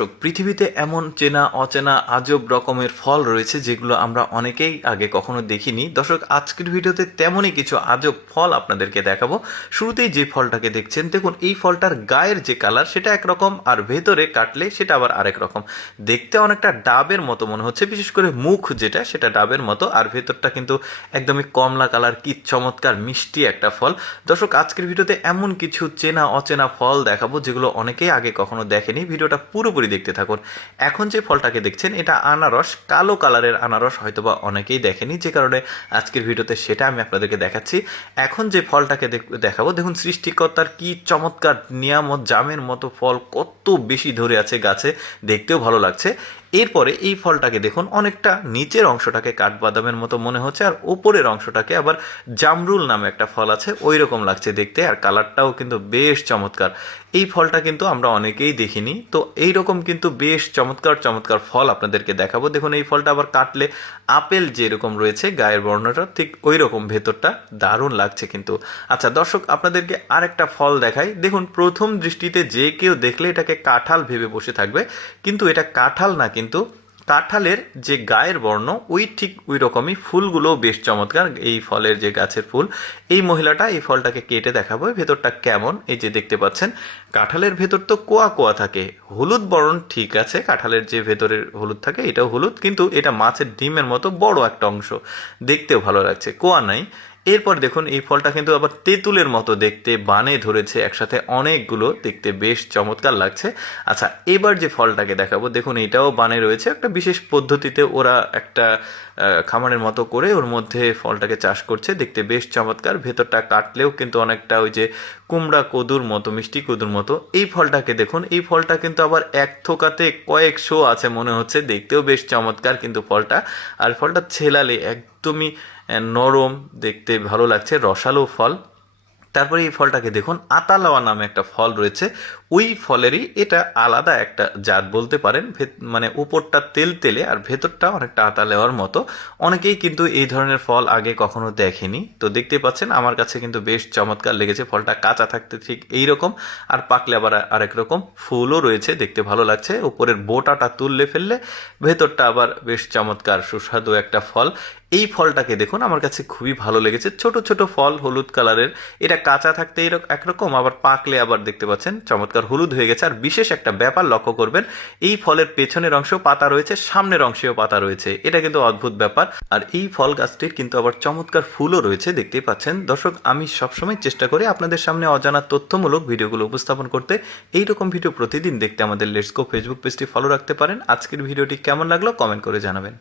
দর্শক, পৃথিবীতে এমন চেনা অচেনা আজব রকমের ফল রয়েছে যেগুলো আমরা অনেকেই আগে কখনো দেখিনি। দর্শক, আজকের ভিডিওতে তেমনই কিছু আজব ফল আপনাদেরকে দেখাবো। শুরুতেই যে ফলটাকে দেখছেন, দেখুন এই ফলটার গায়ের যে কালার সেটা একরকম, আর ভেতরে কাটলে সেটা আবার আরেক রকম। দেখতে অনেকটা ডাবের মতো মনে হচ্ছে, বিশেষ করে মুখ যেটা সেটা ডাবের মতো, আর ভেতরটা কিন্তু একদমই কমলা কালার। কি চমৎকার মিষ্টি একটা ফল। দর্শক, আজকের ভিডিওতে এমন কিছু চেনা অচেনা ফল দেখাবো যেগুলো অনেকেই আগে কখনো দেখেনি। ভিডিওটা পুরোপুরি দেখতে থাকুন। এখন যে ফলটাকে দেখছেন এটা আনারস, কালো কালারের আনারস, হয়তোবা অনেকেই দেখেনি, যে কারণে আজকের ভিডিওতে সেটা আমি আপনাদেরকে দেখাচ্ছি। এখন যে ফলটাকে দেখাবো, দেখুন সৃষ্টিকর্তার কি চমৎকার নিয়ামত, জামের মতো ফল, কত বেশি ধরে আছে গাছে, দেখতেও ভালো লাগছে। এরপরে এই ফলটাকে দেখুন, অনেকটা নিচের অংশটাকে কাঠবাদামের মতো মনে হচ্ছে, আর ওপরের অংশটাকে আবার জামরুল নামে একটা ফল আছে ওই রকম লাগছে দেখতে, আর কালারটাও কিন্তু বেশ চমৎকার। এই ফলটা কিন্তু আমরা অনেকেই দেখিনি, তো এই রকম কিন্তু বেশ চমৎকার চমৎকার ফল আপনাদেরকে দেখাবো। দেখুন এই ফলটা আবার কাটলে আপেল যেরকম রয়েছে গায়ের বর্ণটা, ঠিক ওই রকম ভেতরটা, দারুণ লাগছে কিন্তু। আচ্ছা দর্শক, আপনাদেরকে আরেকটা ফল দেখাই। দেখুন প্রথম দৃষ্টিতে যে কেউ দেখলে এটাকে কাঁঠাল ভেবে বসে থাকবে, কিন্তু এটা কাঁঠাল না, কিন্তু কাঁঠালের যে গায়ের বর্ণ ওই ঠিক ওই রকমই। ফুলগুলোও বেশ চমৎকার, এই ফলের যে গাছের ফুল। এই মহিলাটা এই ফলটাকে কেটে দেখাবো ভেতরটা কেমন। এই যে দেখতে পাচ্ছেন, কাঁঠালের ভেতর তো কোয়া কোয়া থাকে, হলুদ বরণ ঠিক আছে, কাঁঠালের যে ভেতরের হলুদ থাকে এটাও হলুদ, কিন্তু এটা মাছের ডিমের মতো বড় একটা অংশ, দেখতেও ভালো লাগছে, কোয়া নাই। এরপর দেখুন এই ফলটা কিন্তু আবার তেঁতুলের মতো দেখতে, বানে ধরেছে একসাথে অনেকগুলো, দেখতে বেশ চমৎকার লাগছে। আচ্ছা, এবার যে ফলটাকে দেখাবো, দেখুন এটাও বানে রয়েছে, একটা বিশেষ পদ্ধতিতে ওরা একটা খামারের মতো করে ওর মধ্যে ফলটাকে চাষ করছে, দেখতে বেশ চমৎকার। ভেতরটা কাটলেও কিন্তু অনেকটা ওই যে কুমড়া কদুর মতো, মিষ্টি কদুর মতো। এই ফলটাকে দেখুন, এই ফলটা কিন্তু আবার এক থোকাতে কয়েকশো আছে মনে হচ্ছে, দেখতেও বেশ চমৎকার কিন্তু ফলটা। আর ফলটা ছেলালে একদমই নরম, দেখতে ভালো লাগছে, রসালো ফল। তারপরে এই ফলটাকে দেখুন, আতালাওয়া নামে একটা ফল রয়েছে, ওই ফলেরই এটা আলাদা একটা জাত বলতে পারেন। মানে উপরটা তেল তেলে আর ভেতরটা অনেকটা আতালাওয়ার মতো। অনেকেই কিন্তু এই ধরনের ফল আগে কখনো দেখেনি, তো দেখতে পাচ্ছেন আমার কাছে কিন্তু বেশ চমৎকার লেগেছে। ফলটা কাঁচা থাকতে ঠিক এই রকম, আর পাকলে আবার আরেক রকম। ফুলও রয়েছে, দেখতে ভালো লাগছে। উপরের বোটাটা তুললে ফেললে ভেতরটা আবার বেশ চমৎকার, সুস্বাদু একটা ফল। এই ফলটাকে দেখুন, আমার কাছে খুবই ভালো লেগেছে। ছোট ছোট ফল, হলুদ কালারের। এটা কাঁচা থাকতে একরকম, আবার পাকলে আবার দেখতে পাচ্ছেন চমৎকার হলুদ হয়ে গেছে। আর বিশেষ একটা ব্যাপার লক্ষ্য করবেন, এই ফলের পেছনের অংশেও পাতা রয়েছে, সামনের অংশেও পাতা রয়েছে, এটা কিন্তু অদ্ভুত ব্যাপার। আর এই ফল গাছটির কিন্তু আবার চমৎকার ফুলও রয়েছে, দেখতেই পাচ্ছেন। দর্শক, আমি সবসময় চেষ্টা করি আপনাদের সামনে অজানা তথ্যমূলক ভিডিওগুলো উপস্থাপন করতে। এইরকম ভিডিও প্রতিদিন দেখতে আমাদের লেটস গো ফেসবুক পেজটি ফলো রাখতে পারেন। আজকের ভিডিওটি কেমন লাগলো কমেন্ট করে জানাবেন।